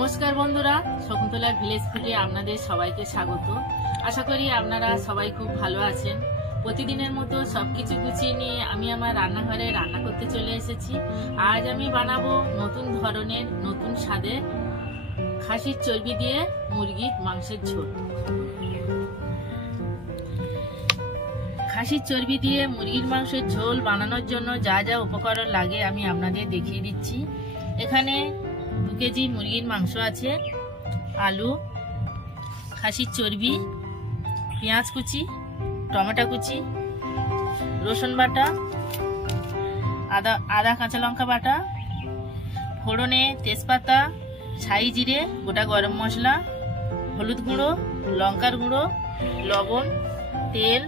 নমস্কার বন্ধুরা, শকুন্তলার ভিলেজ ফুডে আপনাদের সবাইকে স্বাগত। আশা করি আপনারা সবাই খুব ভালো আছেন। প্রতিদিনের মতো সবকিছু গুছিয়ে নিয়ে আমি আমার রান্নাঘরে রান্না করতে চলে এসেছি। আজ আমি বানাবো নতুন ধরনের নতুন স্বাদে খাসির চর্বি দিয়ে মুরগির মাংসের ঝোল। খাসির চর্বি দিয়ে মুরগির মাংসের ঝোল বানানোর জন্য যা যা উপকরণ লাগে আমি আপনাদের দেখিয়ে দিচ্ছি। এখানে 2 কেজি মুরগির মাংস আছে, আলু, খাসির চর্বি, পেঁয়াজ কুচি, টমেটো কুচি, রসুন বাটা, আদা কাঁচা লঙ্কা বাটা, ফোড়নে তেজপাতা, ছাই জিরে, গোটা গরম মশলা, হলুদ গুঁড়ো, লঙ্কার গুঁড়ো, লবণ, তেল,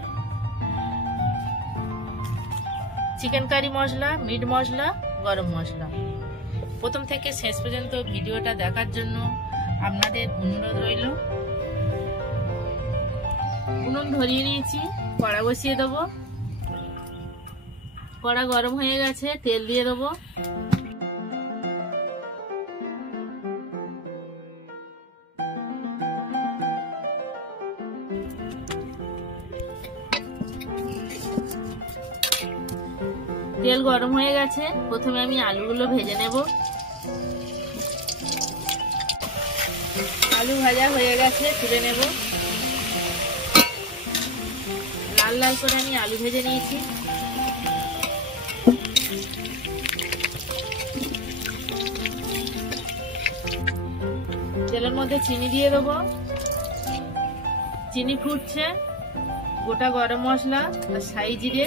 চিকেন কারি মশলা, মিট মশলা, গরম মশলা। প্রথম থেকে শেষ পর্যন্ত ভিডিওটা দেখার জন্য আপনাদের অনুরোধ রইল। উনুন ধরিয়ে নিয়েছি, কড়া বসিয়ে দেবো। কড়া গরম হয়ে গেছে, তেল দিয়ে দেবো। তেল গরম হয়ে গেছে, প্রথমে আমি আলুগুলো ভেজে নেব। আলু ভাজা হয়ে গেছে, তুলে নেব। লাল লাল করে আমি আলু ভেজে নিয়েছি। তেলের মধ্যে চিনি দিয়ে দেবো। চিনি ফুটছে, গোটা গরম মশলা আর ছাই জিরে,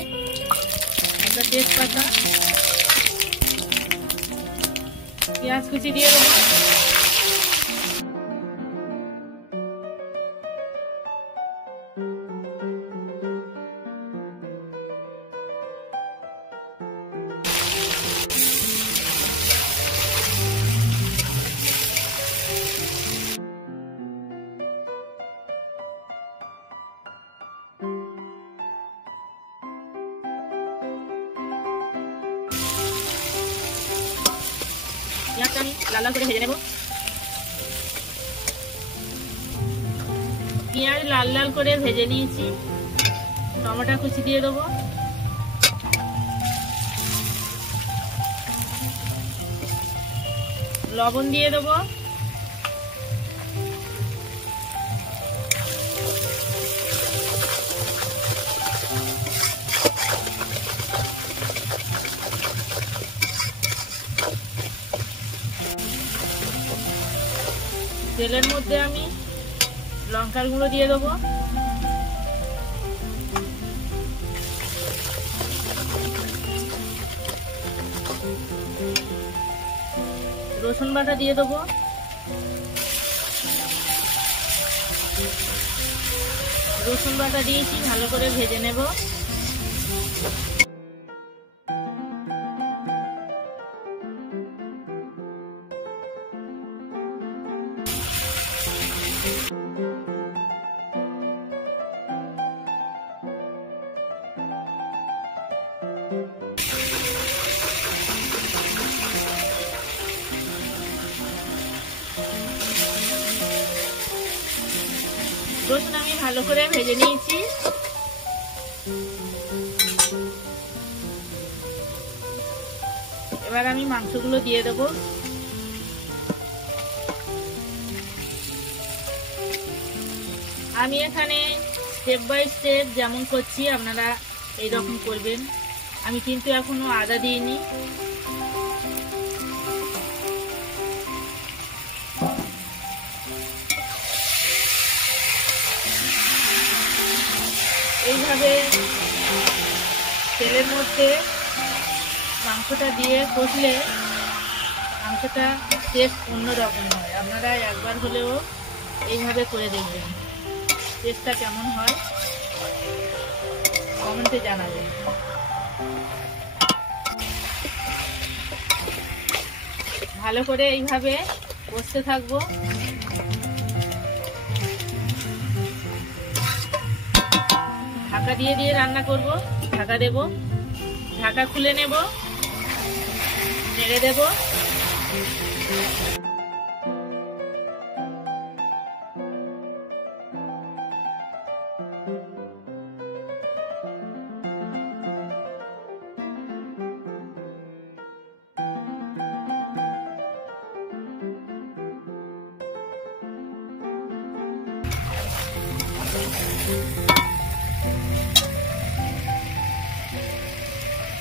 একটা তেজপাতা, পেঁয়াজ কুচি দিয়ে দেবো। পেঁয়াজটা আমি লাল লাল করে ভেজে নেব। পেঁয়াজ লাল লাল করে ভেজে নিয়েছি। টমেটো কুচি দিয়ে দেবো। লবণ দিয়ে দেবো। তেলের মধ্যে আমি লঙ্কার গুঁড়ো দিয়ে দেবো। রসুন বাটা দিয়ে দেবো। রসুন বাটা দিয়েছি, ভালো করে ভেজে নেব। রসুন আমি ভালো করে ভেজে নিয়েছি। এবার আমি মাংসগুলো দিয়ে দেব। আমি এখানে স্টেপ বাই স্টেপ যেমন করছি আপনারা এইরকম করবেন। আমি কিন্তু এখনো আদা দিইনি। এইভাবে তেলের মধ্যে মাংসটা দিয়ে কষলে মাংসটা টেস্ট অন্যরকম হয়। আপনারা একবার হলেও এইভাবে করে দেখবেন, টেস্টটা কেমন হয় কমেন্টে জানাবেন। ভালো করে এইভাবে কষতে থাকবো। ঢাকা দিয়ে দিয়ে রান্না করব। ঢাকা দেব, ঢাকা খুলে নেব, নেড়ে দেব।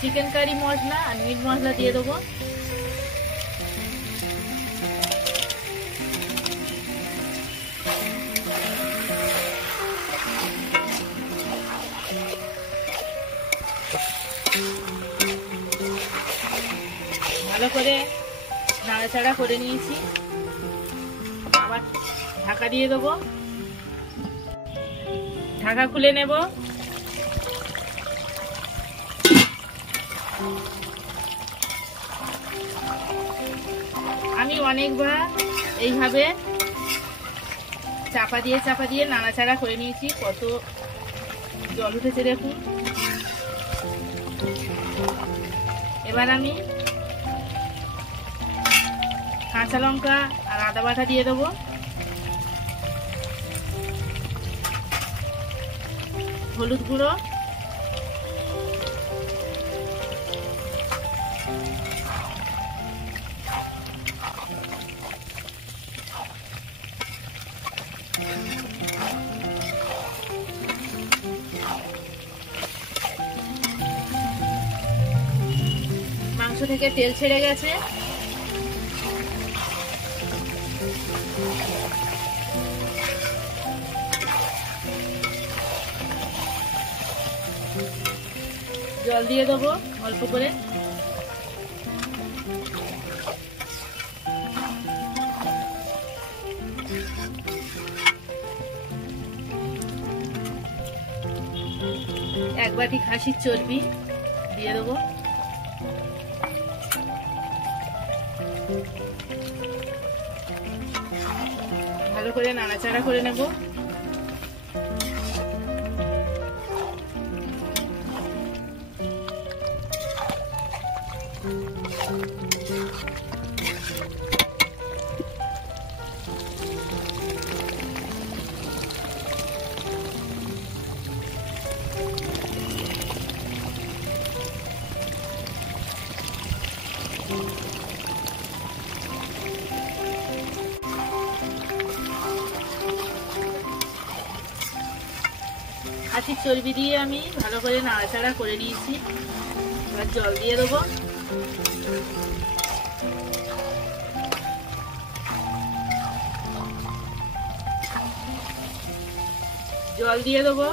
চিকেন কারি মশলা আর মিট মশলা দিয়ে দেবো। ভালো করে নাড়াচাড়া করে নিয়েছি, আবার ঢাকা দিয়ে দেবো। ঢাকা খুলে নেব। আমি অনেকবার এইভাবে চাপা দিয়ে নাড়াচাড়া করে নিয়েছি। কত জল উঠেছে দেখুন। এবার আমি কাঁচা লঙ্কা আর আদা বাটা দিয়ে দেবো। হলুদ গুঁড়ো, মাংস থেকে তেল ছেড়ে গেছে। জল দিয়ে দেবো অল্প করে। এক বাটি খাসির চর্বি দিয়ে দেবো। ভালো করে নাড়াচাড়া করে নেব। খাসির চর্বি দিয়ে আমি ভালো করে নাড়াচাড়া করে নিয়েছি। এবার জল দিয়ে দেবো। জল দিয়ে দেবো।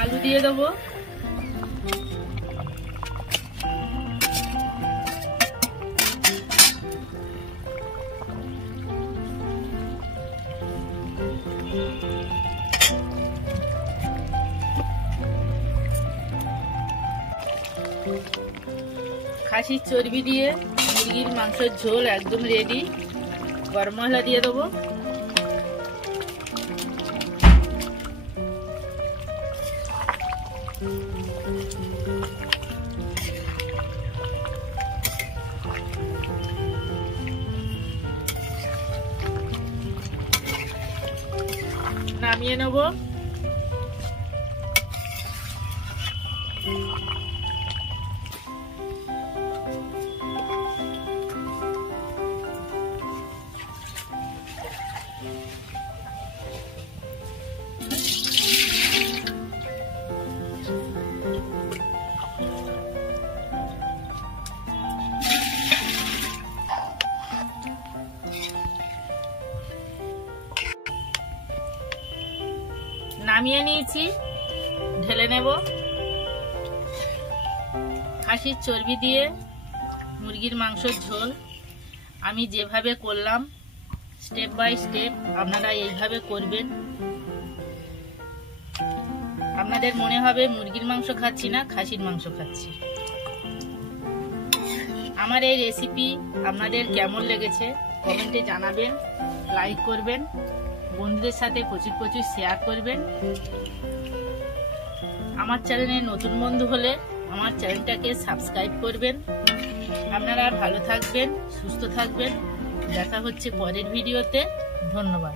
আলু দিয়ে দেবো। খাসির চর্বি দিয়ে মুরগির মাংসের ঝোল একদম রেডি। গরম মশলা দিয়ে দেবো। নামিয়ে নেব। নামিয়ে নিয়েছি, ঢেলে নেব। খাসির চর্বি দিয়ে মুরগির মাংসের ঝোল আমি যেভাবে করলাম স্টেপ বাই স্টেপ আপনারা এইভাবে করবেন। আপনাদের মনে হবে মুরগির মাংস খাচ্ছি না, খাসির মাংস খাচ্ছি। আমার এই রেসিপি আপনাদের কেমন লেগেছে কমেন্টে জানাবেন, লাইক করবেন, বন্ধুদের সাথে প্রচুর প্রচুর শেয়ার করবেন। আমার চ্যানেলে নতুন বন্ধু হলে আমার চ্যানেলটাকে সাবস্ক্রাইব করবেন। আপনারা ভালো থাকবেন, সুস্থ থাকবেন। দেখা হচ্ছে পরের ভিডিওতে। ধন্যবাদ।